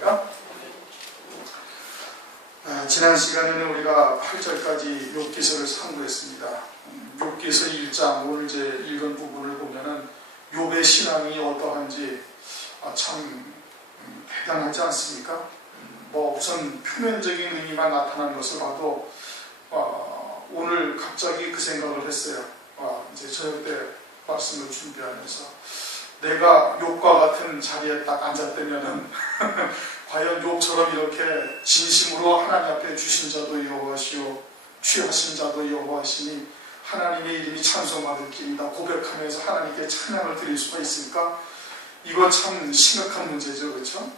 할렐루야. 지난 시간에는 우리가 8절까지 욥기서를 상고했습니다. 욥기서 1장 오늘 이제 읽은 부분을 보면은 욥의 신앙이 어떠한지 참 대단하지 않습니까? 우선 표면적인 의미만 나타난 것을 봐도 오늘 갑자기 그 생각을 했어요. 이제 저녁 때 말씀을 준비하면서 내가 욥과 같은 자리에 딱 앉았다면은 과연 욥처럼 이렇게 진심으로 하나님 앞에 주신 자도 여호와시오 취하신 자도 여호와시니 하나님의 이름이 찬송받을 길이다 고백하면서 하나님께 찬양을 드릴 수가 있을까? 이거 참 심각한 문제죠, 그렇죠?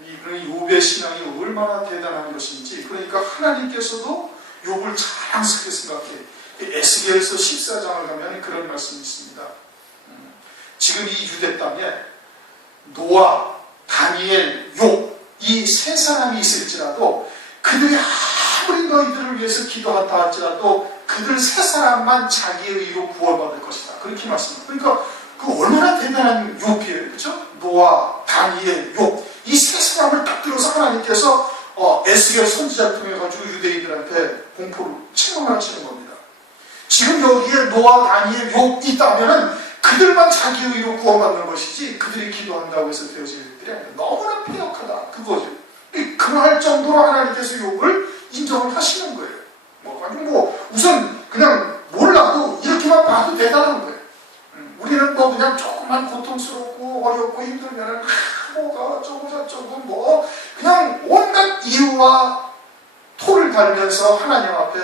이 욥의 신앙이 얼마나 대단한 것인지, 그러니까 하나님께서도 욥을 자랑스럽게 생각해. 에스겔서 14장을 가면 그런 말씀이 있습니다. 지금 이 유대 땅에 노아, 다니엘, 욥 이 세 사람이 있을지라도 그들이 아무리 너희들을 위해서 기도한다 할지라도 그들 세 사람만 자기의 의로 구원받을 것이다. 그렇게 말씀합니다. 그러니까 그 얼마나 대단한 욥이에요, 그렇죠? 노아, 다니엘, 욥 이 세 사람을 딱 들어서 하나님께서 에스겔 선지자를 통해 가지고 유대인들한테 공포를 책망하시는 겁니다. 지금 여기에 노아, 다니엘, 욥 있다면은 그들만 자기 의로 구원받는 것이지 그들이 기도한다고 해서 되어질 일들이 아니라 너무나 폐역하다 그거죠. 그럴 정도로 하나님께서 욥을 인정을 하시는 거예요. 우선 그냥 몰라도 이렇게만 봐도 대단한 거예요. 우리는 그냥 조금만 고통스럽고 어렵고 힘들면은 뭐가 어쩌고 저쩌고 그냥 온갖 이유와 토를 달면서 하나님 앞에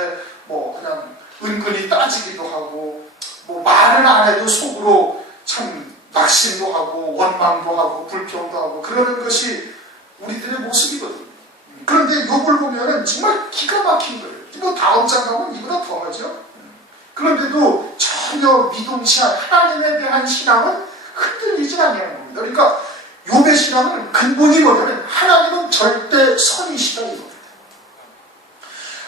그냥 은근히 따지기도 하고 말을 안 해도 속으로 참 낙심도 하고 원망도 하고 불평도 하고 그러는 것이 우리들의 모습이거든요. 그런데 욥을 보면은 정말 기가 막힌 거예요. 다음 장 가면 이보다 더 하죠. 그런데도 전혀 미동치 않은 하나님에 대한 신앙은 흔들리지 않는 겁니다. 그러니까 욥의 신앙은 근본이 뭐냐면 하나님은 절대 선이시다 이겁니다.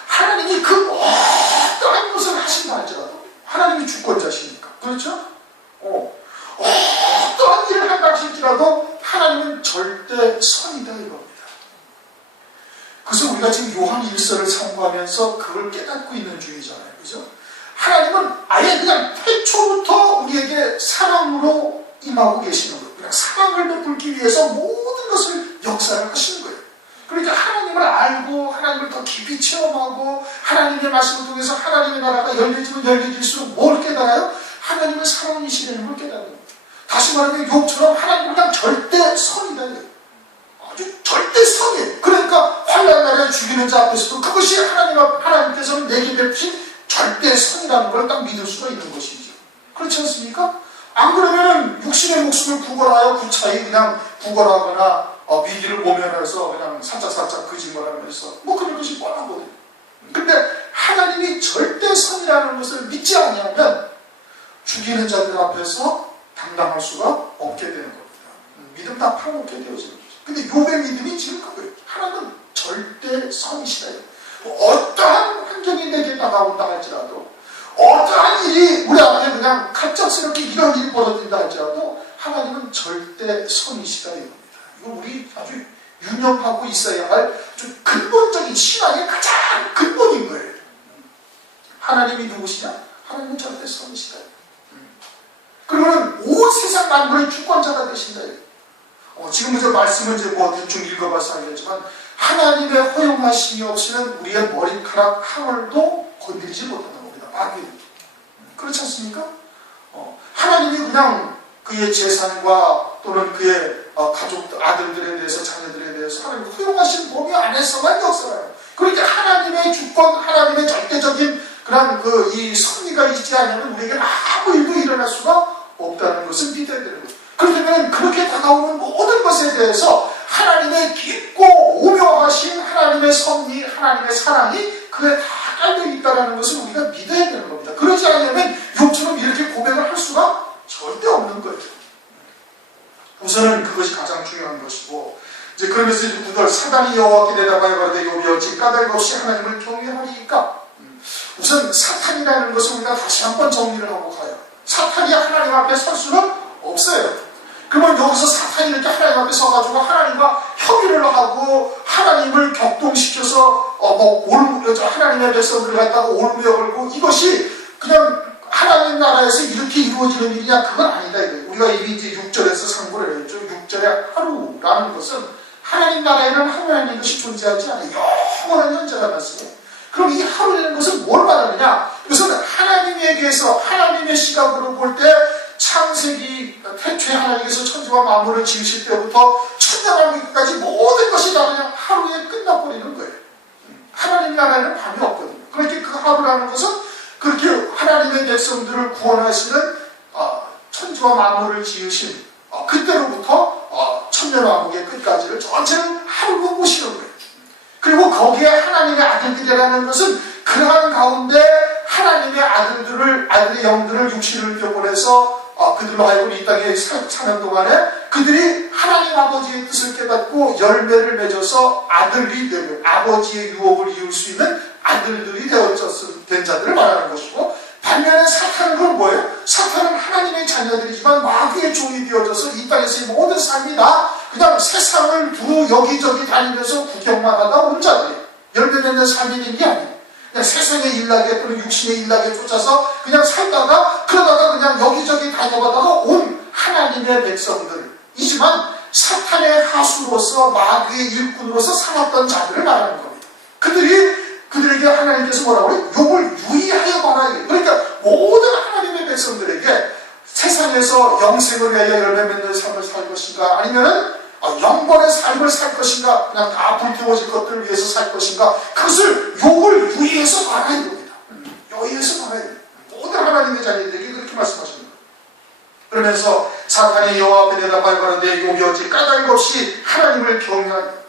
하나님이 그 어떠한 것을 하신다 할지라도 하나님이 주권자시니까. 그렇죠? 어떠한 일을 한다 하실지라도 하나님은 절대 선이다 이겁니다. 그래서 우리가 지금 요한 1서를 참고하면서 그걸 깨닫고 있는 중이잖아요. 그죠? 하나님은 아예 그냥 태초부터 우리에게 사랑으로 임하고 계시는 거예요. 그냥 사랑을 베풀기 위해서 모든 것을 역사를 하시는 거예요. 그러니까 하나님을 알고 하나님을 더 깊이 체험하고 하나님의 말씀을 통해서 하나님의 나라가 열려지면 열려질수록 뭘 깨달아요? 하나님은 사랑이시라는 걸 깨닫는 거예요. 다시 말하면 욥처럼 하나님은 그냥 절대 선이다. 아주 절대 선이에요. 그러니까 환난 날에 죽이는 자 앞에서도 그것이 하나님께서는 내게 베푸신 절대 선이라는 걸 딱 믿을 수가 있는 것이죠. 그렇지 않습니까? 안 그러면은 육신의 목숨을 구걸하여 구차히 그냥 구걸하거나 위기를 모면해서 그냥 살짝 거짓말하면서 그런 것이 뻔하거든요. 근데 하나님이 절대 선이라는 것을 믿지 않으면 죽이는 자들 앞에서 당당할 수가 없게 되는 겁니다. 믿음 다 팔아먹게 되어지는 거죠. 근데 욥의 믿음이 지금 그거예요. 하나님은 절대 선이시다. 어떠한 환경이 내게 다가온다 할지라도 어떠한 일이 우리 앞에 그냥 갑작스럽게 이런 일이 벌어진다 할지라도 하나님은 절대 선이시다 이겁니다. 이거 우리 아주 유념하고 있어야 할 아주 근본적인 신앙의 가장 근본인 거예요. 하나님이 누구시냐? 하나님은 절대 선이시다. 그러면 온 세상 만물의 주권자가 되신다. 지금 이제 말씀을 대충 읽어봐서 알겠지만 하나님의 허용하심이 없이는 우리의 머리카락 한 올도 건드리지 못한다는 겁니다. 그렇지 않습니까? 하나님이 그냥 그의 재산과 또는 그의 가족들, 아들들에 대해서 자녀들에 대해서 하나님 허용하신 범위 안에서만 역사해요. 그러니까 하나님의 주권, 하나님의 절대적인 그런 이 섭리가 있지 않으면 우리에게 아무 일도 일어날 수가 없다는 것을 믿어야 되는 거예요. 그렇다면 그렇게 다가오는 모든 것에 대해서 하나님의 깊고 오묘하신 하나님의 섭리, 하나님의 사랑이 그에 다 깔려있다는 것을 우리가 믿어야 되는 겁니다. 그러지 않으면 욥처럼 이렇게 고백을 할 수가 절대 없는 거예요. 우선은 그것이 가장 중요한 것이고, 이제 그러면서 9절 사단이 여호와께 내다봐야 가로되 욥이 어찌 까닭 없이 하나님을 경외하리이까. 우선 사탄이라는 것을 우리가 다시 한번 정리를 하고 가요. 사탄이 하나님 앞에 설 수는 없어요. 그러면 여기서 사탄이 이렇게 하나님 앞에 서가지고 하나님과 협의를 하고 하나님을 격동시켜서 하나님의 백성들을 갖다가 올무에 걸고 이것이 그냥 하나님 나라에서 이렇게 이루어지는 일이냐? 그건 아니다 이거예요. 우리가 이미 이제 6절에서 상고를 했죠. 6절에 하루라는 것은 하나님 나라에는 하루라는 것이 존재하지 않아요. 영원한 현재라는 말씀이에요. 그럼 이 하루라는 것은 뭘 말하느냐? 이것은 하나님에게서 하나님의 시각으로 볼 때 창세기 태초에 하나님께서 천지와 만물을 지으실 때부터 천년왕국까지 모든 것이 다 그냥 하루에 끝나버리는 거예요. 하나님 나라에는 밤이 없거든요. 그렇게 그 하루라는 것은 그렇게 하나님의 백성들을 구원하시는 천지와 만물을 지으신 그때로부터 천년왕국의 끝까지를 전체를 하루로 보시는 거예요. 그리고 거기에 하나님의 아들들이라는 것은 그러한 가운데 하나님의 아들의 영들을 육신을 껴보내서 그들로 하여금 이 땅에 사는 동안에 그들이 하나님 아버지의 뜻을 깨닫고 열매를 맺어서 아들이 되고 아버지의 유업을 이룰 수 있는 아들들이 된 자들을 말하는 것이고, 반면에 사탄은 그건 뭐예요? 사탄은 하나님의 자녀들이지만 마귀의 종이 되어져서 이 땅에서의 모든 삶이 다 그냥 세상을 두루 여기저기 다니면서 구경만 하다 온 자들이에요. 열매 맺는 삶이 있는 게 아니에요. 그냥 세상의 일락에 또는 육신의 일락에 쫓아서 그냥 살다가 그러다가 그냥 여기저기 다녀가다가 온 하나님의 백성들이지만 사탄의 하수로서 마귀의 일꾼으로서 살았던 자들을 말하는 겁니다. 그들에게 하나님께서 뭐라고 해요? 욥을 유의하여 봐라. 그러니까 모든 하나님의 백성들에게 세상에서 영생을 위하여 열매 맺는 삶을 살 것인가, 아니면은 영원의 삶을 살 것인가, 그냥 다 불태워질 것들을 위해서 살 것인가, 그것을 욥을 유의해서 봐라 이겁니다. 유의해서 봐라. 모든 하나님의 자녀들에게 그렇게 말씀하십니다. 그러면서 사탄이 여호와 앞에 내다 발발하되 욥이 어찌 까닭 없이 하나님을 경외하냐.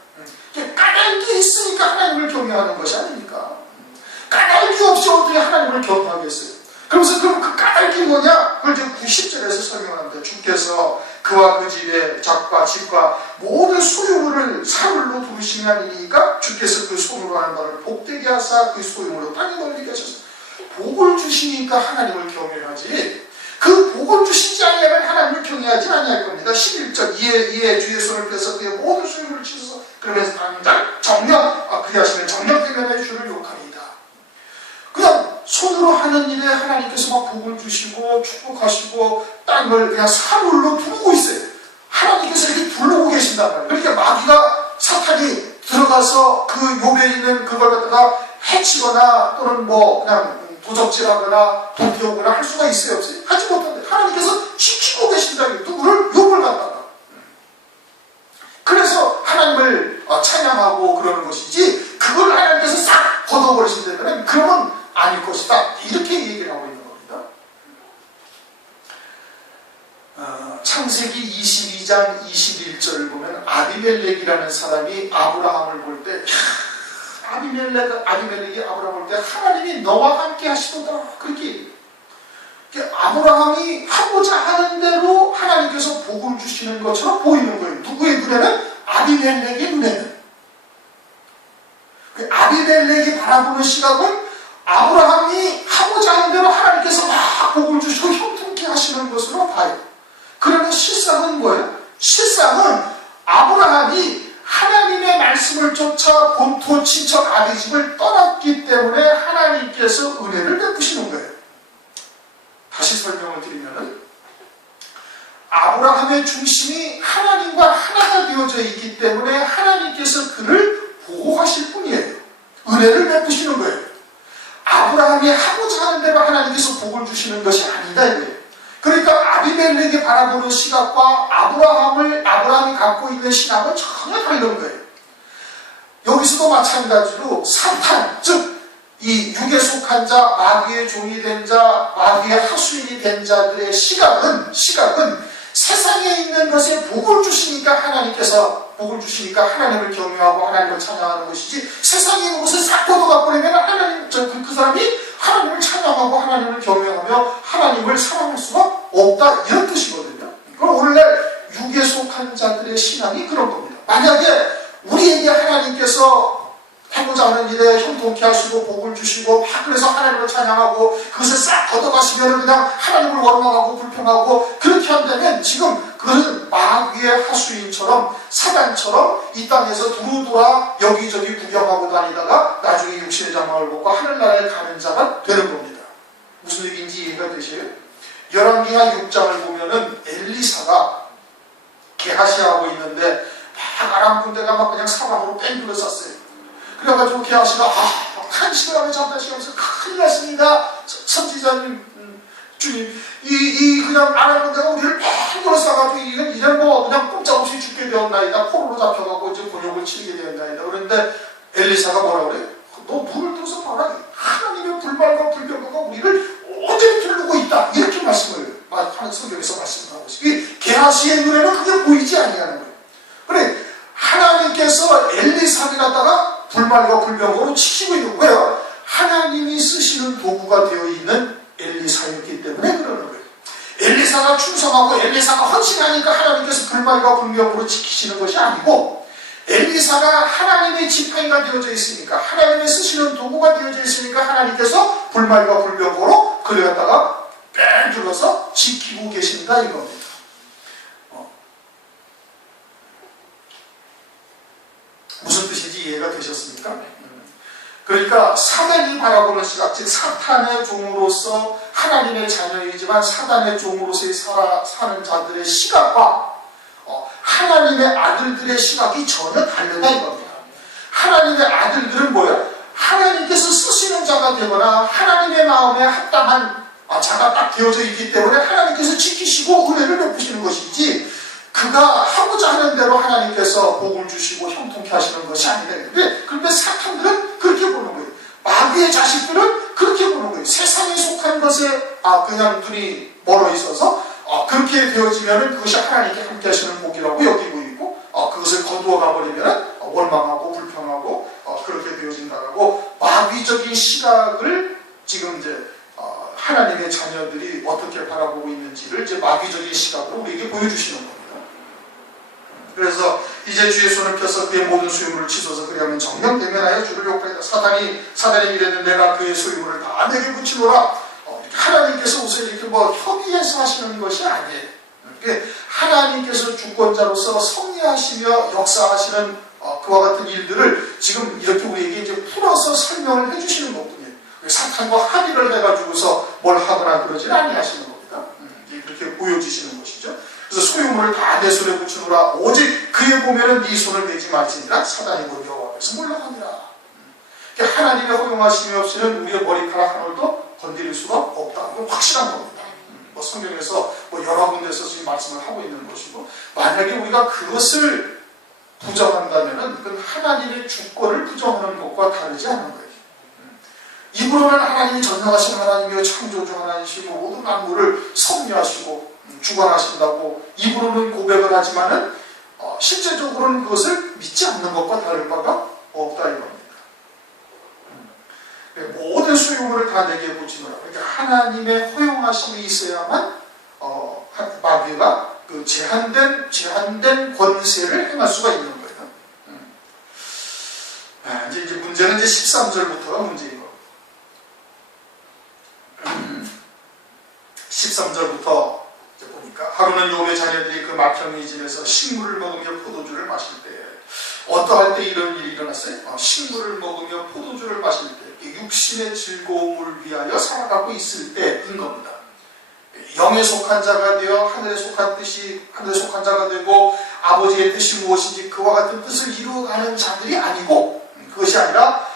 까닭이 있으니까 하나님을 경외하는 것이 아닙니까? 까닭이 없이 어떻게 하나님을 경외하겠어요? 그러면서 그럼 그 까닭이 뭐냐? 그걸 이제 90절에서 설명합니다. 주께서 그와 그 집의 작과 집과 모든 소유물을 사물로 두르시니 아니니까 주께서 그 손으로 하는 바를 복되게 하사 그 소유물로 땅에 널리게 하셨어요. 복을 주시니까 하나님을 경외하지, 그 복을 주시지 않으면 하나님을 경외하지 아니할 겁니다. 11절 이에 주의 손을 펴서 그의 모든 소유물을 치소서. 그러면서 당장 그리하시면 정령 때문에 주를 욕합니다. 그냥 손으로 하는 일에 하나님께서 막 복을 주시고 축복하시고 땅을 그냥 사물로 두르고 있어요. 하나님께서 이렇게 두르고 계신단 말이에요. 그러니까 마귀가 사탄이 들어가서 그 욥에 있는 그걸 갖다가 해치거나 또는 그냥 도적질하거나 불태우거나 할 수가 있어요, 없어요? 하지 못한데 하나님께서 지키고 계신다. 누구를? 욥을 갖다가. 그래서 하나님을 찬양하고 그러는 것이지, 그걸 하나님께서 싹 걷어버리신다면 그러면 아닐 것이다. 이렇게 얘기를 하고 있는 겁니다. 창세기 22장 21절을 보면 아비멜렉이라는 사람이 아브라함을 볼 때, 아비멜렉이 아브라함을 볼 때 하나님이 너와 함께 하시도다. 그렇게 아브라함이 하고자 하는 대로 하나님께서 복을 주시는 것처럼 보이는 거예요. 누구의 눈에는? 아비멜렉의 눈에는. 아비멜렉이 바라보는 시각은 아브라함이 하고자 하는 대로 하나님께서 막 복을 주시고 형통케 하시는 것으로 봐요. 그러나 실상은 뭐예요? 실상은 아브라함이 하나님의 말씀을 쫓아 본토 친척 아비집을 떠났기 때문에 하나님께서 은혜를 베푸시는 거예요. 다시 설명을 드리면은, 아브라함의 중심이 하나님과 하나가 되어져 있기 때문에 하나님께서 그를 보호하실 뿐이에요. 은혜를 베푸시는 거예요. 아브라함이 하고자 하는 대로 하나님께서 복을 주시는 것이 아니다 이거예요. 그러니까 아비멜렉이 바라보는 시각과 아브라함이 갖고 있는 신앙은 전혀 다른 거예요. 여기서도 마찬가지로 사탄, 즉 이 육에 속한 자, 마귀의 종이 된 자, 마귀의 하수인이 된 자들의 시각은 세상에 있는 것에 복을 주시니까 하나님께서 복을 주시니까 하나님을 경외하고 하나님을 찬양하는 것이지, 세상에 있는 것을 싹 걷어가 버리면 그 사람이 하나님을 찬양하고 하나님을 경외하며 하나님을 사랑할 수가 없다, 이런 뜻이거든요. 그럼 오늘날 육에 속한 자들의 신앙이 그런 겁니다. 만약에 우리에게 하나님께서 하고자 하는 일에 형통케 하시고 복을 주시고 막 그래서 하나님을 찬양하고 그것을 싹 걷어가시면 그냥 하나님을 원망하고 불평하고 그렇게 한다면 지금 그것은 마귀의 하수인처럼 사단처럼 이 땅에서 두루두라 여기저기 구경하고 다니다가 나중에 육신의 장막을 벗고 하늘나라에 가는 자가 되는 겁니다. 무슨 얘기인지 이해가 되세요? 열왕기하 6장을 보면은 엘리사가 게하시하고 있는데 막 아람 군대가 막 그냥 사방으로 뺑 둘러쌌어요. 그래가지고 게하시가 한 시간에 잠다시면서 큰일 났습니다. 선지자님 주님, 그냥 아람 군대가 우리를 뺑 둘러싸가지고 이런 뭐 그냥 꼼짝없이 죽게 되었나이다. 포로로 잡혀가고 이제 곤욕을 치게 되었나이다. 그런데 엘리사가 뭐라 그래? 너 눈을 떠서 봐라. 하나님의 불말과 불병거가 우리를 언제나 두르고 있다. 이렇게 말씀을 성경에서 말씀을 하고 있어요. 게하시의 눈에는 그게 보이지 아니하는 거예요. 그래, 하나님께서 엘리사를 갖다가 불말과 불병거로 치시고 있는 거예요. 하나님이 쓰시는 도구가 되어 있는 엘리사였기 때문에 그러는 거예요. 엘리사가 충성하고 엘리사가 헌신하니까 하나님께서 불말과 불병거로 지키시는 것이 아니고, 엘리사가 하나님의 지팡이가 되어져 있으니까, 하나님의 쓰시는 도구가 되어져 있으니까 하나님께서 불말과 불병거로 그를 갖다가 뺑 둘러서 지키고 계신다 이겁니다. 무슨 뜻인지 이해가 되셨습니까? 그러니까 사단이 바라보는 시각, 즉 사탄의 종으로서 하나님의 자녀이지만 사단의 종으로서 사는 자들의 시각과 하나님의 아들들의 시각이 전혀 다르다 이겁니다. 하나님의 아들들은 뭐예요? 하나님께서 쓰시는 자가 되거나 하나님의 마음에 합당한 자가 딱 되어져 있기 때문에 하나님께서 지키시고 은혜를 베푸시는 것이지, 그가 하고자 하는 대로 하나님께서 복을 주시고 형통케 하시는 것이 아니다. 그런데 사탄들은 그렇게 보는 거예요. 마귀의 자식들은 그렇게 보는 거예요. 세상에 속한 것에 그냥 눈이 멀어 있어서 그렇게 되어지면 그것이 하나님께 함께 하시는 복이라고 여기고 있고, 그것을 거두어 가버리면 원망하고 불평하고 그렇게 되어진다라고 마귀적인 시각을 지금 이제 하나님의 자녀들이 어떻게 바라보고 있는지를 이제 마귀적인 시각으로 우리에게 보여주시는 겁니다. 그래서 이제 주의 손을 펴서 그의 모든 소유물을 치소서, 그리하면 정령 대면하여 주를 욕하리다. 사단이 이랬는데 내가 그의 소유물을 다 내게 붙이노라. 하나님께서 우선 이렇게 협의해서 하시는 것이 아니에요. 하나님께서 주권자로서 섭리하시며 역사하시는 그와 같은 일들을 지금 이렇게 우리에게 이제 풀어서 설명을 해주시는 것뿐이에요. 사탄과 합의를 해가지고서 뭘 하거나 그러지는 아니하시는 겁니다. 그렇게 보여주시는 것이죠. 그래서 소유물을 다 내 손에 붙이노라. 오직 그에 보면은 네 손을 대지 말지니라. 사단이 곧 여호와 앞에서 물러가니라. 하나님의 허용하심이 없이는 우리의 머리카락 한 올도 건드릴 수가 없다. 확실한 겁니다. 성경에서 여러 군데서 지금 말씀을 하고 있는 것이고, 만약에 우리가 그것을 부정한다면은 그건 하나님의 주권을 부정하는 것과 다르지 않은 거예요. 입으로는 하나님이 전능하신 하나님이요 창조주 하나님이시고 모든 만물을 섭리하시고 주관하신다고 입으로는 고백을 하지만은 실제적으로는 그것을 믿지 않는 것과 다를 바가 없다 이겁니다. 모든 소유물을 다 내게 붙이노라. 그러니까 하나님의 허용하심이 있어야만 마귀가 그 제한된 권세를 행할 수가 있는 거예요. 이제 문제는 이제 13절부터가 문제인 겁니다. 13절부터 보니까 하루는 욥의 자녀들이 그 막형의 집에서 식물을 먹으며 포도주를 마실 때, 어떠할 때 이런 일이 일어났어요? 식물을 먹으며 포도주를 마실 때 육신의 즐거움을 위하여 살아가고 있을 때인 겁니다. 영에 속한 자가 되어 하늘에 속한 자가 되고 아버지의 뜻이 무엇인지 그와 같은 뜻을 이루어가는 자들이 아니고, 그것이 아니라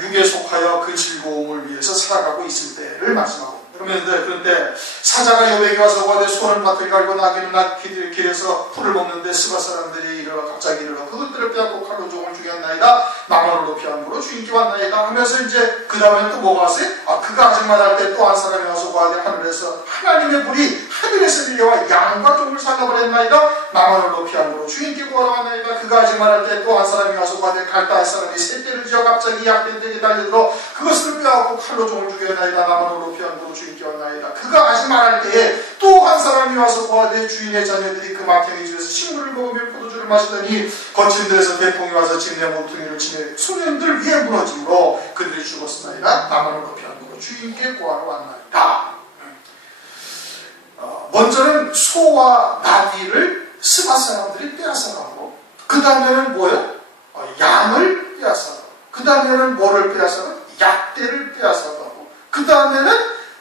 육에 속하여 그 즐거움을 위해서 살아가고 있을 때를 말씀하고, 그런데 사자가 욥에게 와서 거대 소는 밭을 갈고 나귀는 길에서 풀을 먹는데 스바 사람들이 갑자기 일어나 그것들을 빼앗고 칼로 종을 죽였나이다. 망언을 높이 함으로 주인께 왔나이다 하면서 이제 그 다음에 또 뭐가 왔어요? 그가 아직 말할 때 또 한 사람이 와서 거대 하늘에서 하나님의 불이 하늘에서 내려와 양과 종을 살라버렸나이다. 망언을 높이 함으로 주인께 구하러 왔나이다. 그가 아직 말할 때 또 한 사람이 와서 거대 갈다 할 사람이 셋대를 지어 갑자기 약된 데에 달려들어 그것을 빼앗고 칼로 종을 죽였나이다. 망언을 높이 함으로 주인께 왔나이다. 그가 아직 말할 때에 또 한 사람이 와서 거대 주인의 자녀들이 그 막형의 집에서 식물을 먹으며 포도주를 마시더니 거친 데에서 대풍이 와서 집내 모퉁이를 치며 소년들 위에 무너짐으로 그들이 죽었으나이다. 망언을 높이 함으로 주인께 구하러 왔나이다. 먼저는 소와 나귀를 스바 사람들이 빼앗아가고, 그 다음에는 뭐예요? 양을 빼앗아가고, 그 다음에는 뭐를 빼앗아가고? 약대를 빼앗아가고, 그 다음에는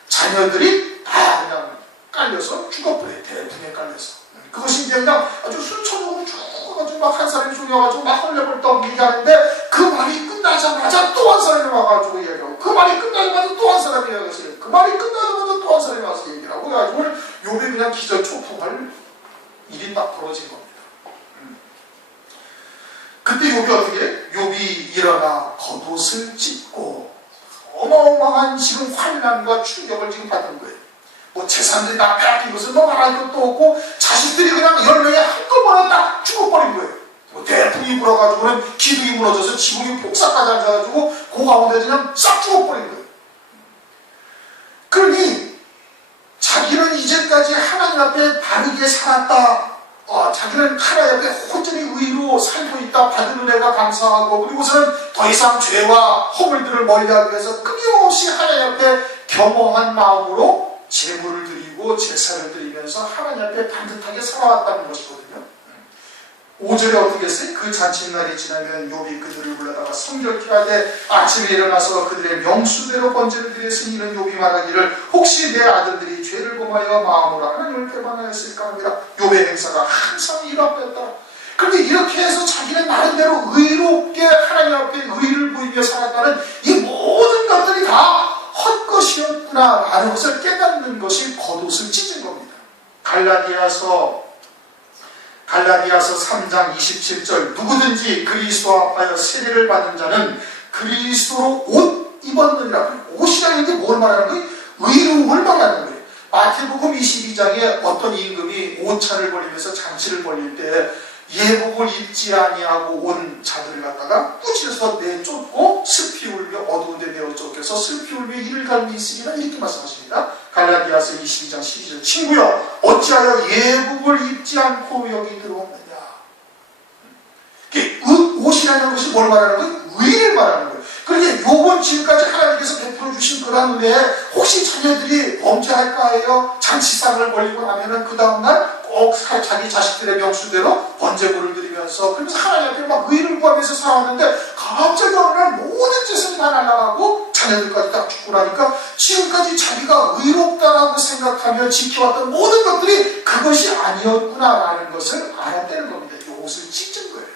자녀들이 다 그냥 깔려서 죽어버려요. 대풍에 깔려서. 그것이 이제 그냥 아주 순천으로 쭉 가가지고 막 한 사람이 죽여가지고 막 헐레벌떡 얘기하는데, 그 말이 끝나자마자 또 한 사람이 와가지고 얘기하고, 그 말이 끝나자마자 또 한 사람이 와서 얘기하고, 그 말이 끝나자마자 또 한 사람이 와서 얘기를 하고, 그래가지고 욥이 그냥 기절초풍할 일이 딱 벌어진 겁니다. 그때 욥이 어떻게 해? 욥이 일어나 겉옷을 찢고 어마어마한 지금 환난과 충격을 지금 받은 거예요. 뭐 재산들이 다 빼앗긴 것을 뭐 말할 것도 없고, 자식들이 그냥 10명이 한꺼번에 딱 죽어버린 거예요. 뭐 대풍이 불어가지고는 기둥이 무너져서 지붕이 폭삭까지 앉아가지고 그 가운데 그냥 싹 죽어버린 거예요. 그러니 자기는 이제까지 하나님 앞에 바르게 살았다, 자기는 하나님 앞에 호전히 의로 살고 있다, 받은 은혜가 감사하고, 그리고서는 더 이상 죄와 허물들을 멀리하기 위해서 끊임없이 하나님 앞에 겸허한 마음으로 제물을 드리고 제사를 드리면서 하나님 앞에 반듯하게 살아왔다는 것이거든요. 5절에 어떻게 했어요? 그 잔칫날이 지나면 욥이 그들을 불러다가 성결케 하되 아침에 일어나서 그들의 명수대로 번제를 드렸으니, 이는 욥이 말하기를 혹시 내 아들들이 죄를 범하여 마음으로 하나님을 배반하였을까 합니다. 욥의 행사가 항상 이렇다. 그런데 이렇게 해서 자기는 나름대로 의롭게 하나님 앞에 의를 보이며 살았다는 이 모든 것들이 다 헛것이었구나 라는 것을 깨닫는 것이 겉옷을 찢은 겁니다. 갈라디아서 3장 27절, 누구든지 그리스도 앞하여 세례를 받은 자는 그리스도로 옷 입었느니라. 옷이라는 게 뭘 말하는 거예요? 의로움을 말하는 거예요. 마태복음 22장에 어떤 임금이 옷차를 벌리면서 잔치를 벌릴 때 예복을 입지 아니하고 온 자들을 갖다가 꾸짖어서 내쫓고 슬피 울며 어두운 데 내어 쫓겨서 슬피 울며 이를 갈미 있으리라, 이렇게 말씀하십니다. 갈라디아서 22장 12절, 친구여 어찌하여 예복을 입지 않고 여기 들어왔느냐. 옷이라는 것이 뭘 말하는 거예요? 의를 말하는 거예요. 그러니 욥은 지금까지 하나님께서 베풀어 주신 그러한 은혜에 혹시 자녀들이 범죄할까 해요 잔치상을 벌리고 나면은 그 다음날 꼭 자기 자식들의 명수대로 번제물을 드리면서, 그러면서 하나님 앞에 막 의를 구하면서 살아왔는데, 갑자기 어느 날 모든 재산이 다 날아가고 자녀들까지 다 죽고 나니까 지금까지 자기가 의롭다라고 생각하며 지켜왔던 모든 것들이 그것이 아니었구나라는 것을 알았다는 겁니다. 이 옷을 찢은 거예요.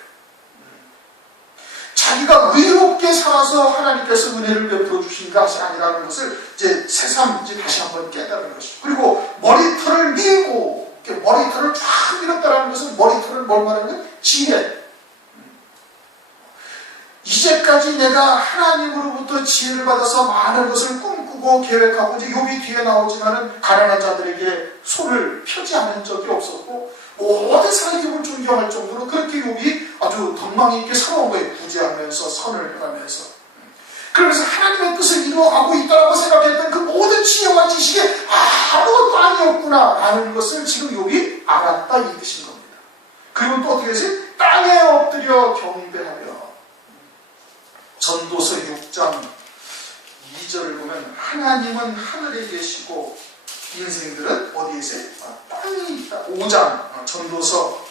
자기가 의롭게 살아서 하나님께서 은혜를 베풀어 주신 것이 아니라는 것을 이제 새삼 다시 한번 깨달은 것이죠. 그리고 머리털을 밀고, 머리털을 쫙 밀었다는 것은, 머리털을 뭘 말하는 거예요? 지혜. 이제까지 내가 하나님으로부터 지혜를 받아서 많은 것을 꿈꾸고 계획하고, 이제 욥이 뒤에 나오지만은 가난한 자들에게 손을 펴지 않은 적이 없었고, 모든 사람이 욥을 존경할 정도로 그렇게 욥이 아주 덕망 있게 살아온 거예요. 구제하면서 선을 행하면서. 그러면서 하나님의 뜻을 이루어가고 있다고 생각했던 그 모든 지혜와 지식이 아무것도 아니었구나 라는 것을 지금 욥이 알았다, 이 뜻인 겁니다. 그리고 또 어떻게 했어요? 땅에 엎드려 경배하며. 전도서 6장 2절을 보면 하나님은 하늘에 계시고 인생들은 어디에 있어요? 땅에 있다. 5장 전도서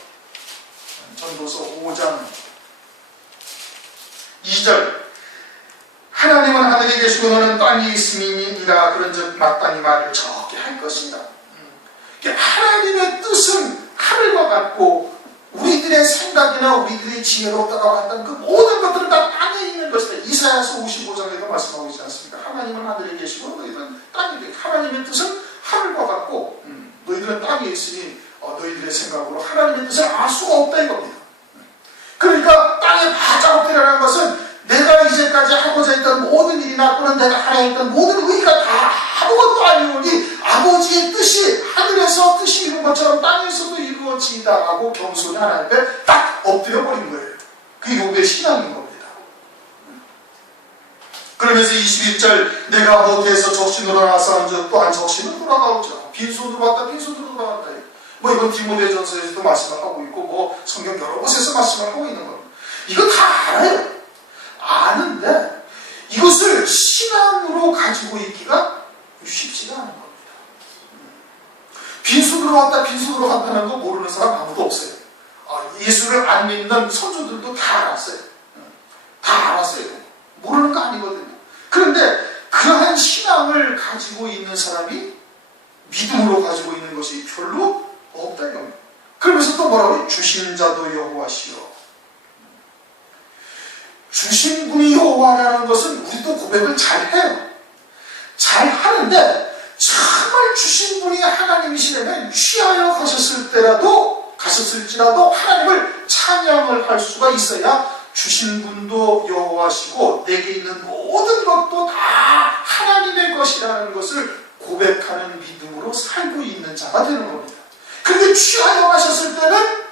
5장 2절, 하나님은 하늘에 계시고 너는 땅에 있음이니라. 그런즉 마땅히 말을 적게 할 것이다. 하나님의 뜻은 하늘과 같고, 우리들의 생각이나 우리들의 지혜로 따라왔던 그 모든 것들은 다 땅에 있는 것이다. 이사야서 55장에도 말씀하고 있지 않습니까? 하나님은 하늘에 계시고 너희들은 땅에 계시고, 하나님의 뜻은 하늘과 같고 너희들은 땅에 있으니 너희들의 생각으로 하나님의 뜻을 알 수가 없다 이겁니다. 그러니까 땅에 바짝 엎드려라는 것은 내가 이제까지 하고자 했던 모든 일이나 또는 내가 하려 했던 모든 의가 다 아무것도 아니오니 아버지의 뜻이 하늘에서 뜻이 이룬 것처럼 땅에서도 이루어지다라고 겸손히 하나님 앞에 딱 엎드려버린 거예요. 그게 욥의 신앙인 겁니다. 그러면서 21절, 내가 못해서 적신으로 나서 얹어 또한 적신으로 돌아가오죠. 빈손으로 왔다 빈손으로 돌아간다. 뭐 이건 디모데전서에서도 말씀을 하고 있고, 뭐 성경 여러 곳에서 말씀을 하고 있는 겁니다. 이거 다 알아요. 아는데 이것을 신앙으로 가지고 있기가 쉽지가 않은 겁니다. 빈손으로 왔다 빈손으로 간다는 거 모르는 사람 아무도 없어요. 예수를 안 믿는 선조들도 다 알았어요. 다 알았어요. 모르는 거 아니거든요. 그런데 그러한 신앙을 가지고 있는 사람이 믿음으로 가지고 있는 것이 별로 없다 이겁니다. 그러면서 또 뭐라고 해요? 주신 자도 여호와시요. 주신 분이 여호와라는 것은 우리도 고백을 잘해요. 잘하는데 정말 주신 분이 하나님이시라면 취하여 가셨을지라도 하나님을 찬양을 할 수가 있어야 주신 분도 여호와시고 내게 있는 모든 것도 다 하나님의 것이라는 것을 고백하는 믿음으로 살고 있는 자가 되는 겁니다. 그런데 취하여 가셨을 때는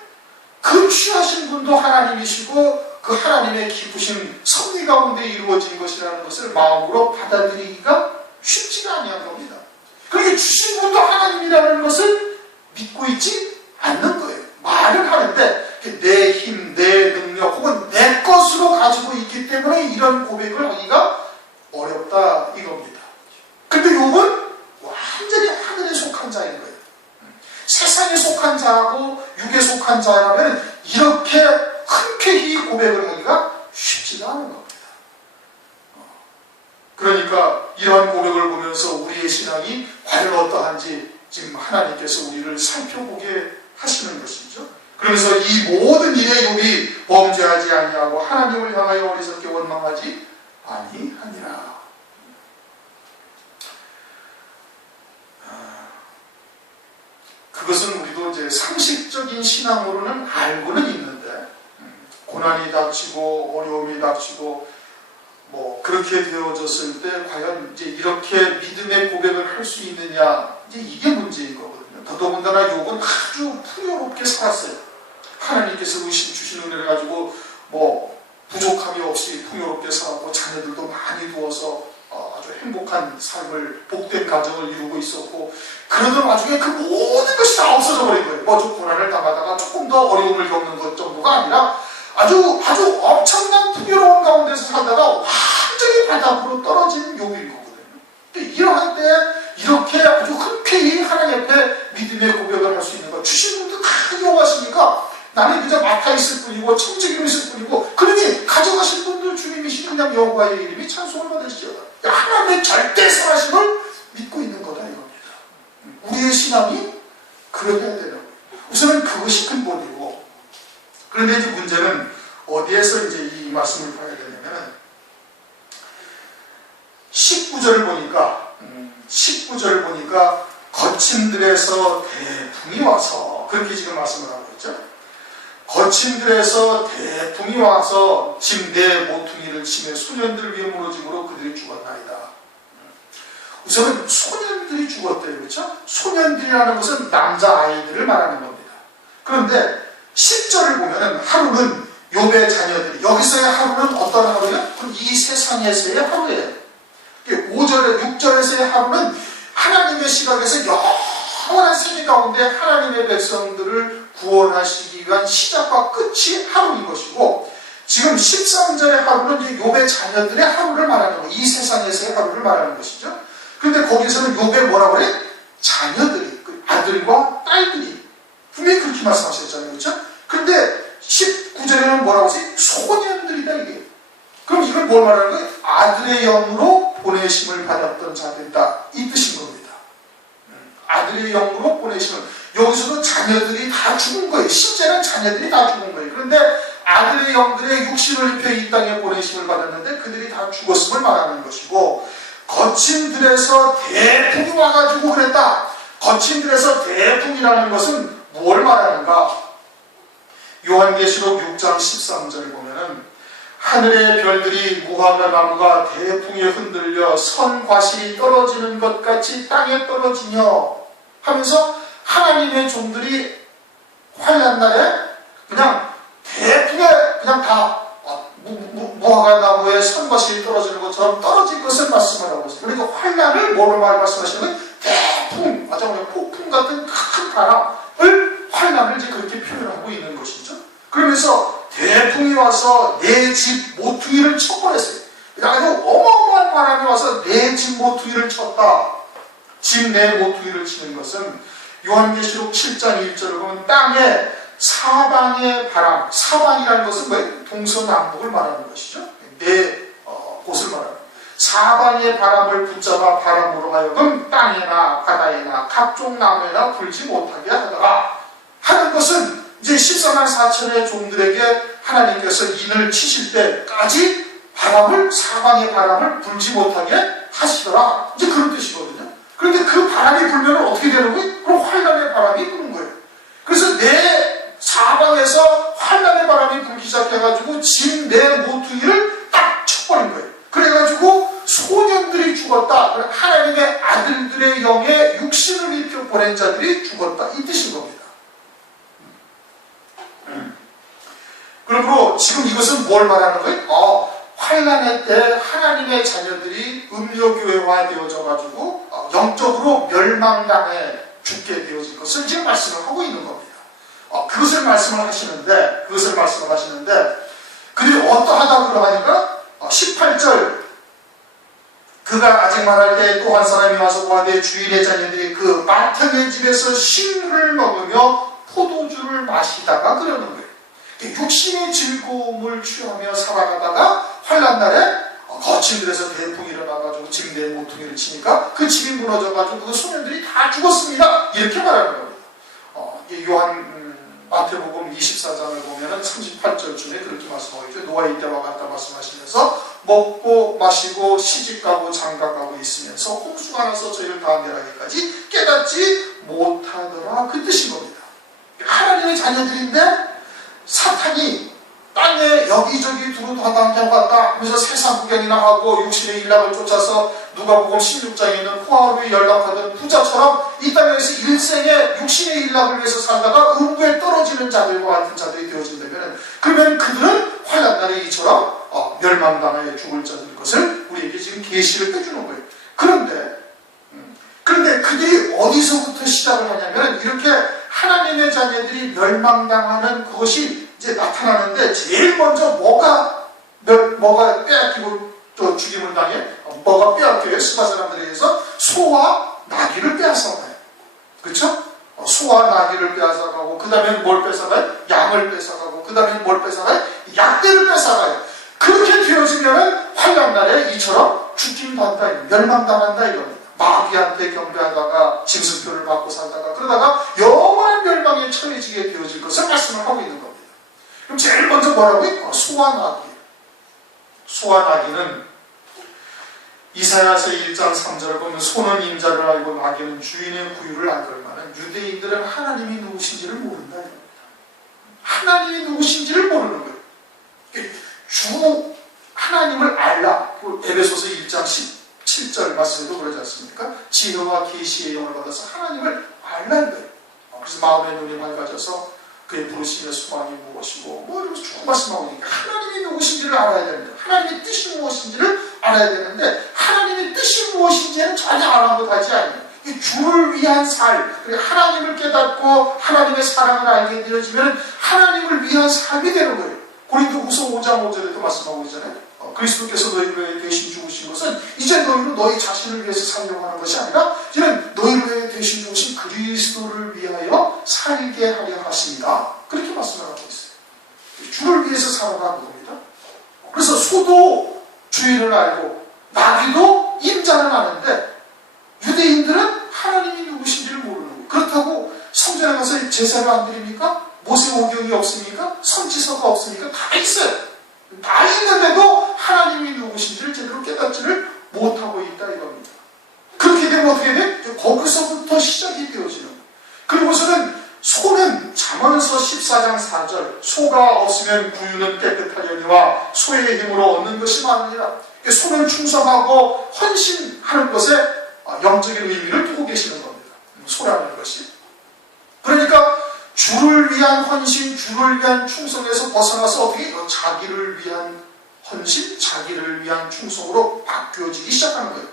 그 취하신 분도 하나님이시고 그 하나님의 기쁘신 섭리 가운데 이루어진 것이라는 것을 마음으로 받아들이기가 쉽지가 아니한 겁니다. 그러니까 주신 분도 하나님이라는 것을 믿고 있지 않는 거예요. 말을 하는데 내 힘, 내 능력 혹은 내 것으로 가지고 있기 때문에 이런 고백을 하기가 어렵다 이겁니다. 근데 욥은 완전히 하늘에 속한 자인 거예요. 세상에 속한 자하고 육에 속한 자라면 이렇게 흔쾌히 고백을 하기가 쉽지가 않은 겁니다. 그러니까 이러한 고백을 보면서 우리의 신앙이 과연 어떠한지 지금 하나님께서 우리를 살펴보게 하시는 것이죠. 그러면서 이 모든 일에 욥이 범죄하지 아니하고 하나님을 향하여 어리석게 원망하지 아니하니라. 그것은 우리도 이제 상식적인 신앙으로는 알고는 있는데 고난이 닥치고 어려움이 닥치고 뭐 그렇게 되어졌을 때 과연 이제 이렇게 믿음의 고백을 할 수 있느냐 이제 이게 문제인 거거든요. 더더군다나 욥은 아주 풍요롭게 살았어요. 하나님께서 주신 은혜를 가지고 뭐 부족함이 없이 풍요롭게 살았고 자녀들도 많이 두어서 아주 행복한 삶을 복된 가정을 이루고 있었고 그러던 와중에 그 모든 것이 다 없어져 버린 거예요. 뭐 고난을 당하다가 조금 더 어려움을 겪는 것 정도가 아니라 아주 엄청난 풍요로운 가운데서 살다가 완전히 바닥으로 떨어진 욥인 거거든요. 이러한 때 이렇게 아주 흔쾌히 하나님 앞에 믿음의 고백을 할 수 있는 것. 주신 분도 다 여호와시니까 나는 그저 맡아 있을 뿐이고 청지기로 있을 뿐이고 그러니 가져가실 분도 주님이시니 그냥 여호와의 이름이 찬송을 받으시죠. 하나님의 절대성하심을 믿고 있는 거다 이겁니다. 우리의 신앙이 그래야 되는 거예요. 우선은 그것이 근본이고 그런데 이제 문제는 어디에서 이제 이 말씀을 봐야 되냐면 19절을 보니까 거친들에서 대풍이 와서 그렇게 지금 말씀을 하고 있죠. 거친들에서 대풍이 와서 집 내 모퉁이를 치며 소년들 위에 무너짐으로 그들이 죽었나이다. 우선은 소년들이 죽었대요. 그렇죠? 소년들이라는 것은 남자아이들을 말하는 겁니다. 그런데 10절을 보면 하루는 욥의 자녀들이 여기서의 하루는 어떤 하루예요? 이 세상에서의 하루예요. 5절에 6절에서의 하루는 하나님의 시각에서 영원한 세계 가운데 하나님의 백성들을 구원하시기 위한 시작과 끝이 하루인 것이고 지금 13절의 하루는 이제 욥의 자녀들의 하루를 말하는 거예요. 이 세상에서의 하루를 말하는 것이죠. 그런데 거기서는 욥의 뭐라고 그래? 자녀들이, 아들과 딸들이 분명히 그렇게 말씀하셨잖아요. 그렇죠? 그런데 19절에는 뭐라고 하세요? 소년들이다 이게. 그럼 이걸 뭘 말하는 거예요? 아들의 영으로 보내심을 받았던 자들이다. 이 뜻인 겁니다. 아들의 영으로 보내심을. 여기서도 자녀들이 다 죽은 거예요. 실제는 자녀들이 다 죽은 거예요. 그런데 아들의 영들의 육신을 입혀 이 땅에 보내심을 받았는데 그들이 다 죽었음을 말하는 것이고 거친들에서 대풍이 와가지고 그랬다. 거친들에서 대풍이라는 것은 뭘 말하는가? 요한계시록 6장 13절을 보면은 하늘의 별들이 무화과 나무가 대풍에 흔들려 선 과실이 떨어지는 것 같이 땅에 떨어지며 하면서 하나님의 종들이 환난 날에 그냥 대풍에 그냥 다 무화과 나무에 선 과실이 떨어지는 것처럼 떨어질 것을 말씀하라고 했어요. 그러니까 환난을 뭐로 말씀하시는 거예요? 대풍, 맞아, 그냥 폭풍 같은 큰 바람을 환난을 이제 그렇게 표현하고 있는 것이죠. 그러면서 대풍이 와서 내 집 모퉁이를 쳐버렸어요. 그래가지고 어마어마한 바람이 와서 내 집 모퉁이를 쳤다. 집 내 모퉁이를 치는 것은 요한계시록 7장 1절을 보면 땅에 사방의 바람, 사방이라는 것은 뭐예요? 동서남북을 말하는 것이죠. 네 곳을 말하는 거예요. 사방의 바람을 붙잡아 바람으로 하여금 땅에나 바다에나 각종 나무에나 불지 못하게 하더라 하는 것은 이제 14만 4천의 종들에게 하나님께서 인을 치실 때까지 바람을, 사방의 바람을 불지 못하게 하시더라. 이제 그런 뜻이거든요. 그런데 그 바람이 불면 어떻게 되는 거예요? 그럼 환란의 바람이 부는 거예요. 그래서 내 사방에서 환란의 바람이 불기 시작해가지고 진 내 모퉁이를 딱 쳐버린 거예요. 그래가지고 소년들이 죽었다. 하나님의 아들들의 영에 육신을 입혀 보낸 자들이 죽었다. 이 뜻인 겁니다. 그러므로 지금 이것은 뭘 말하는 거예요? 환란의 때 하나님의 자녀들이 음료교회화 되어져가지고 영적으로 멸망당해 죽게 되어질 것을 지금 말씀을 하고 있는 겁니다. 그것을 말씀을 하시는데 그들이 어떠하다 그러하니까 18절 그가 아직 말할 때 또 한 사람이 와서 고하되 주인의 자녀들이 그 마탕의 집에서 식물을 먹으며 포도주를 마시다가 그러는 거예요. 육신의 즐거움을 취하며 살아가다가 환란날에 거친 데서 대풍이 일어나가지고 집 내 모퉁이를 치니까 그 집이 무너져가지고 그 소년들이 다 죽었습니다. 이렇게 말하는 겁니다. 마태복음 24장을 보면은 38절쯤에 그렇게 말씀하고 있죠. 노아의 때와 같다 말씀하시면서 먹고 마시고 시집가고 장가가고 있으면서 홍수가 나서 저희를 다 멸하기까지 깨닫지 못하더라. 그 뜻인 겁니다. 하나님의 자녀들인데 사탄이 땅에 여기저기 두루다니며 갔다 하면서 세상 구경이나 하고 육신의 일락을 쫓아서 누가복음 16장에 있는 호화로에 연락하던 부자처럼 이 땅에서 일생에 육신의 일락을 위해서 살다가 음부에 떨어지는 자들과 같은 자들이 되어진다면 그러면 그들은 환란날에 이처럼 멸망당하여 죽을 자들인 것을 우리에게 지금 계시를 해주는 거예요. 그런데 그들이 어디서부터 시작을 하냐면 이렇게 하나님의 자녀들이 멸망당하는 그것이 이제 나타나는데 제일 먼저 뭐가 빼앗기고 또 죽임을 당해? 뭐가 빼앗겨요? 스가 사람들에 의해서 소와 나귀를 빼앗아가요. 그렇죠? 소와 나귀를 빼앗아가고 그 다음에 뭘 뺏어가요? 양을 뺏어가고 그 다음에 뭘 뺏어가요? 약대를 뺏어가요. 그렇게 되어지면 환란날에 이처럼 죽임받는다, 멸망당한다 이겁니다. 마귀한테 경배하다가 징수표를 받고 살다가 그러다가 영원한 멸망에 처해지게 되어질 것을 말씀을 하고 있는 겁니다. 그럼 제일 먼저 뭐라고요? 소와 나귀. 소와 나귀는 이사야서 1장 3절을 보면 소는 임자를 알고 나귀는 주인의 구유를 알걸만은 유대인들은 하나님이 누구신지를 모른다. 하나님이 누구신지를 모르는 거예요. 주 하나님을 알라. 에베소서 1장 17절 말씀에도 그러지 않습니까? 지혜와 계시의 영을 받아서 하나님을 알라는 거예요. 그래서 마음의 눈이 밝아져서 그의 부르심의 소망이 무엇이고 이러면서 쭉 말씀하고 있으니까 하나님이 누구신지를 알아야 됩니다. 하나님의 뜻이 무엇인지를 알아야 되는데 하나님의 뜻이 무엇인지는 전혀 알아보지 않아요. 주를 위한 삶, 하나님을 깨닫고 하나님의 사랑을 알게 되어지면 하나님을 위한 삶이 되는 거예요. 고린도후서 5장 5절에도 말씀하고 있잖아요. 그리스도께서 너희를 위해 대신 죽으신 것은 이제 너희는 너희 자신을 위해서 살려고 하는 것이 아니라 이제는 너희를 위해 대신 죽으신 그리스도를 위하여 살게 하려 하십니다. 그렇게 말씀을 하고 있어요. 주를 위해서 살아가는 겁니다. 그래서 소도 주인을 알고 나귀도 임자는 아는데 유대인들은 하나님이 누구신지를 모르는 거예요. 그렇다고 성전에 가서 제사를 안 드립니까? 모세오경이 없습니까? 선지서가 없습니까? 다 있어요. 다 있는데도 하나님이 누구신지를 제대로 깨닫지를 못하고 있다 이겁니다. 그렇게 되면 어떻게 돼? 거기서부터 시작이 되어지는 거예요. 그리고서는 소는 잠언서 14장 4절 소가 없으면 구유는 깨끗하려니와 소의 힘으로 얻는 것이 많으니라. 소는 충성하고 헌신하는 것에 영적인 의미를 두고 계시는 겁니다. 소라는 것이. 그러니까 주를 위한 헌신, 주를 위한 충성에서 벗어나서 어떻게 자기를 위한 헌신, 자기를 위한 충성으로 바뀌어지기 시작하는 거예요.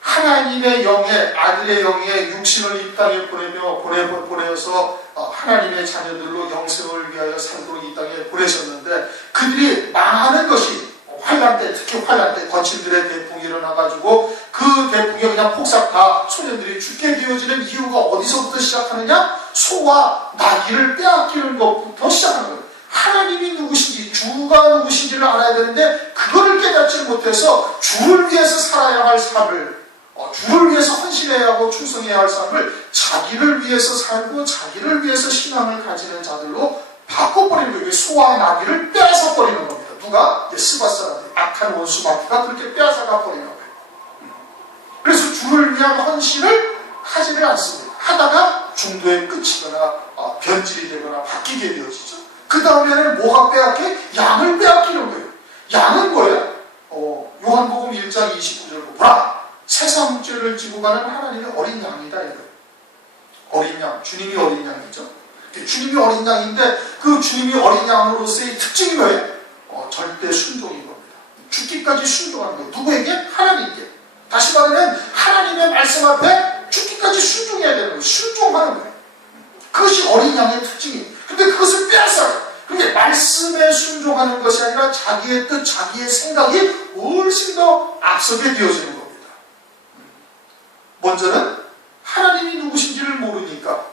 하나님의 영에, 아들의 영에 육신을 이 땅에 보내서 하나님의 자녀들로 영생을 위하여 살도록 이 땅에 보내셨는데 그들이 망하는 것이 환란 때, 특히 환란 때 거친들의 대풍이 일어나가지고 그 대풍에 그냥 그냥 폭삭 다 소년들이 죽게 되어지는 이유가 어디서부터 시작하느냐? 소와 나귀를 빼앗기는 것부터 시작하는 거예요. 하나님이 누구신지, 주가 누구신지를 알아야 되는데 그거를 깨닫지 못해서 주를 위해서 살아야 할 삶을, 주를 위해서 헌신해야 하고 충성해야 할 삶을 자기를 위해서 살고 자기를 위해서 신앙을 가지는 자들로 바꿔버리는 거예요. 소와 나귀를 빼앗아버리는 겁니다. 누가? 스바 사람들, 악한 원수 마귀가 그렇게 빼앗아가 버리는 거예요. 그래서 주를 위한 헌신을 하지를 않습니다. 하다가 중도에 끝이거나 변질이 되거나 바뀌게 되어지죠. 그 다음에는 뭐가 빼앗게? 양을 빼앗기는 거예요. 양은 뭐예요? 요한복음 1장 29절 보라, 세상 죄를 지고 가는 하나님의 어린 양이다 이거예요. 어린 양, 주님이 어린 양이죠. 주님이 어린 양인데 그 주님이 어린 양으로서의 특징이 뭐예요? 절대 순종인 겁니다. 죽기까지 순종하는 거예요. 누구에게? 하나님께. 다시 말하면 하나님의 말씀 앞에 죽기까지 순종해야 되는 거예요. 순종하는 거예요. 그것이 어린 양의 특징이에요. 근데 그것을 빼앗아요. 그게 말씀에 순종하는 것이 아니라 자기의 뜻, 자기의 생각이 훨씬 더 앞서게 되어지는 겁니다. 먼저는 하나님이 누구신지를 모르니까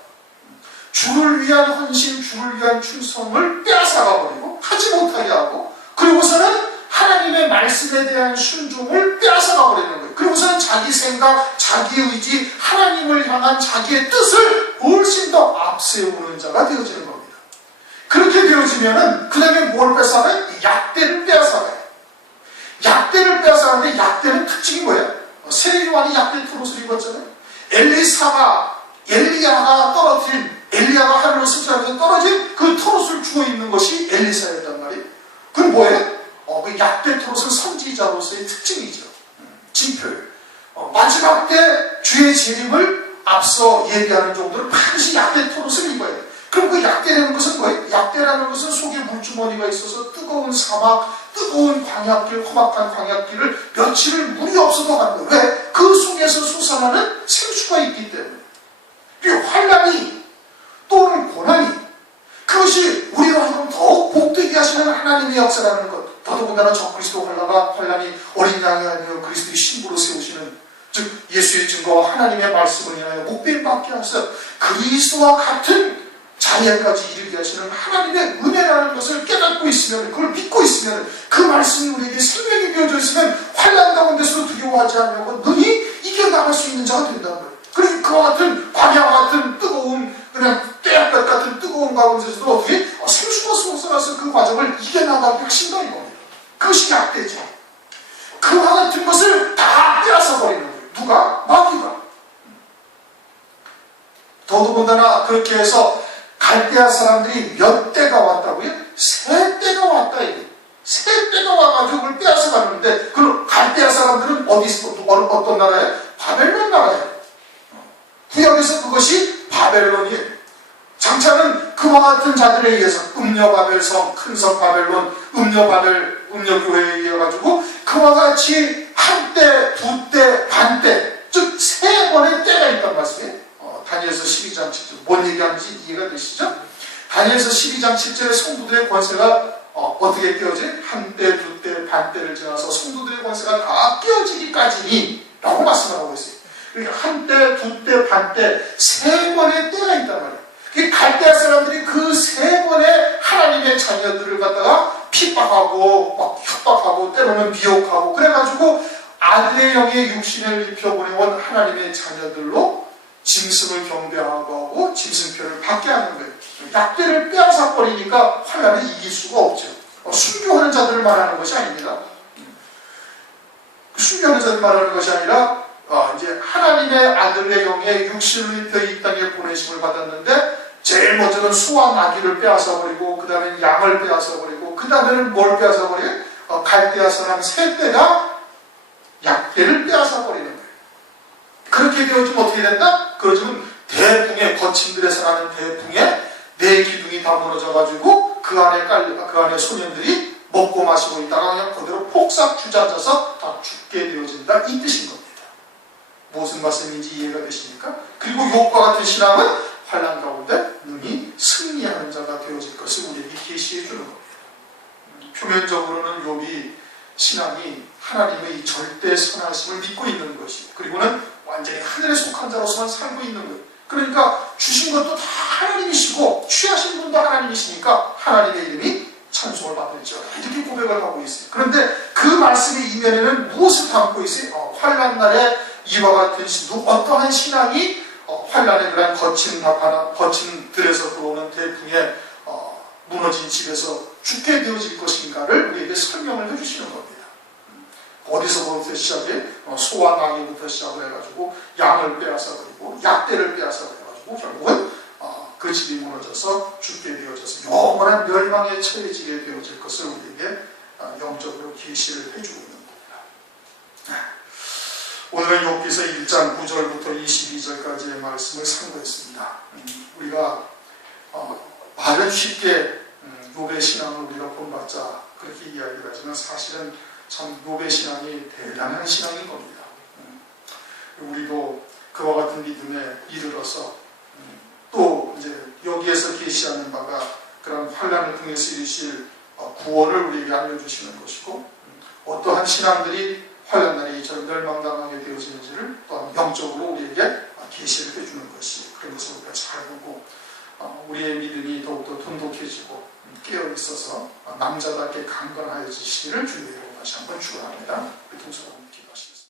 주를 위한 헌신, 주를 위한 충성을 빼앗아가 버리고 하지 못하게 하고, 그리고서는 하나님의 말씀에 대한 순종을 빼앗아가 버리는 거예요. 그리고서는 자기 생각, 자기 의지, 하나님을 향한 자기의 뜻을 훨씬 더 앞세우는 자가 되어지는 겁니다. 그렇게 되어지면은 그 다음에 뭘 뺏어가요? 약대를 빼앗아가요. 약대를 빼앗아가는데 약대는 특징이 뭐예요? 세례요한이 약대 트롯을 입었잖아요. 엘리야가 떨어뜨린, 엘리야가 하늘로 승천하면서 떨어진 그 트롯을 주워 입는 것이 엘리사였단 말이에요. 그건 뭐예요? 그 약대 트롯은 선지자로서의 특징이죠. 징표예요. 마지막 때 주의 재림을 앞서 얘기하는 정도로 반드시 약대 트롯을 입어야 돼요. 그럼 그 약대라는 것은 뭐예요? 약대라는 것은 속에 물주머니가 있어서 뜨거운 사막, 뜨거운 광야길, 험악한 광야길을 며칠을 물이 없어도 가는 거예요. 왜? 그 속에서 솟아나는 생수가 있기 때문에. 그리고 환난이 또는 고난이, 그것이 우리로 하여금 더욱 복되게 하시는 하나님의 역사라는 것. 더더군다나 적그리스도 환난이 어린 양이 아니며 그리스도의 신부로 세우시는, 즉 예수의 증거와 하나님의 말씀을 인하여 목배임 받게 하셔서 그리스도와 같은 자리에까지 이르게 하시는 하나님의 은혜라는 것을 깨닫고 있으면, 그걸 믿고 있으면, 그 말씀이 우리에게 생명이 되어져 있으면 환난 가운데서도 두려워하지 않으려고 능히 이겨나갈 수 있는 자가 된다는 거예요. 그리고 그와 같은 광야와 같은 뜨거운, 그냥 떼약볕 같은 뜨거운 가운데서도 어떻게 생수가 솟아나서 그 과정을 이겨나가게 하신다 이겁니다. 그것이 약대죠. 그와 같은 것을 다 빼앗아 버리는 거예요. 누가? 마귀가. 더더군다나 그렇게 해서 갈대아 사람들이 몇 대가 왔다고요? 세 대가 왔다 이게. 세 대가 와가지고 그걸 빼앗아 가는데, 그 갈대아 사람들은 어떤 나라예요? 바벨론 나라예요. 구약에서 그것이 바벨론이에요. 장차는 그와 같은 자들에 의해서 음녀바벨성, 큰성 바벨론, 음녀교회에 의해가지고 그와 같이 한 때, 두 때, 반 때, 즉 세 번의 때가 있단 말씀이에요. 다니엘서 12장 7절. 뭔 얘기하는지 이해가 되시죠? 다니엘서 12장 7절에 성도들의 권세가 어떻게 깨어져요? 한 때, 두 때, 반 때를 지나서 성도들의 권세가 다 깨어지기까지니 라고 말씀을 하고 있어요. 그러니까 한 때, 두 때, 반 때, 세 번의 때가 있단 말이에요. 갈대아 사람들이 그 세 번의 하나님의 자녀들을 갖다가 핍박하고 막 협박하고 때로는 미혹하고 그래가지고 아들의 영의 육신을 입혀보내온 하나님의 자녀들로 짐승을 경배하고 짐승표를 받게 하는 거예요. 약대를 빼앗아 버리니까 환난을 이길 수가 없죠. 순교하는 자들을 말하는 것이 아닙니다. 순교하는 자들을 말하는 것이 아니라 이제 하나님의 아들의 영의 육신을 입혀 이 땅에 보내심을 받았는데, 제일 먼저는 소와 나귀를 빼앗아버리고, 그 다음에는 양을 빼앗아버리고, 그 다음에는 뭘 빼앗아버려요? 갈대아 사람 세 대가 약대를 빼앗아버리는 거예요. 그렇게 되어지면 어떻게 된다? 그러지면 대풍에, 거친 들에서 나는 대풍에 네 기둥이 다 무너져가지고 그 안에 소년들이 먹고 마시고 있다가 그냥 그대로 폭삭 주저앉아서 다 죽게 되어진다, 이 뜻인 겁니다. 무슨 말씀인지 이해가 되십니까? 그리고 욥과 같은 신앙은 환난 가운데 능히 승리하는 자가 되어질 것을 우리에게 계시해 주는 겁니다. 표면적으로는 욥이 신앙이 하나님의 이 절대 선하심을 믿고 있는 것이, 그리고는 하늘에 속한 자로서만 살고 있는 거예요. 그러니까 주신 것도 다 하나님이시고 취하신 분도 하나님이시니까 하나님의 이름이 찬송을 받을지어다 이렇게 고백을 하고 있어요. 그런데 그 말씀의 이면에는 무엇을 담고 있어요? 환난 날에 이와 같은 어떠한 신앙이 환난의 그런 거친 들에서 들어오는 태풍에 무너진 집에서 죽게 되어질 것인가를 우리에게 설명을 해주시는 겁니다. 어디서부터 시작해? 소와 나귀부터 시작을 해가지고 양을 빼앗아 버리고 약대를 빼앗아 버려가지고 결국은 그 집이 무너져서 죽게 되어져서 영원한 멸망에 처해지게 되어질 것을 우리에게 영적으로 계시를 해주고 있는 겁니다. 오늘은 욥기서 1장 9절부터 22절까지의 말씀을 상고했습니다. 우리가 말은 쉽게 욥의 신앙을 우리가 본받자 그렇게 이야기를 하지만 사실은 참 욥의 신앙이 대단한 신앙인 겁니다. 우리도 그와 같은 믿음에 이르러서 또 이제 여기에서 계시하는 바가 그런 환난을 통해서 이루실 구원을 우리에게 알려주시는 것이고 어떠한 신앙들이 환난 날에 멸망당하게 되어지는지를 또한 영적으로 우리에게 계시를 해주는 것이 그런 것을 우리가 잘 보고 우리의 믿음이 더욱더 돈독해지고 깨어있어서 남자답게 강건하여지시기를 주의로 다시 한번 축원합니다. 동서로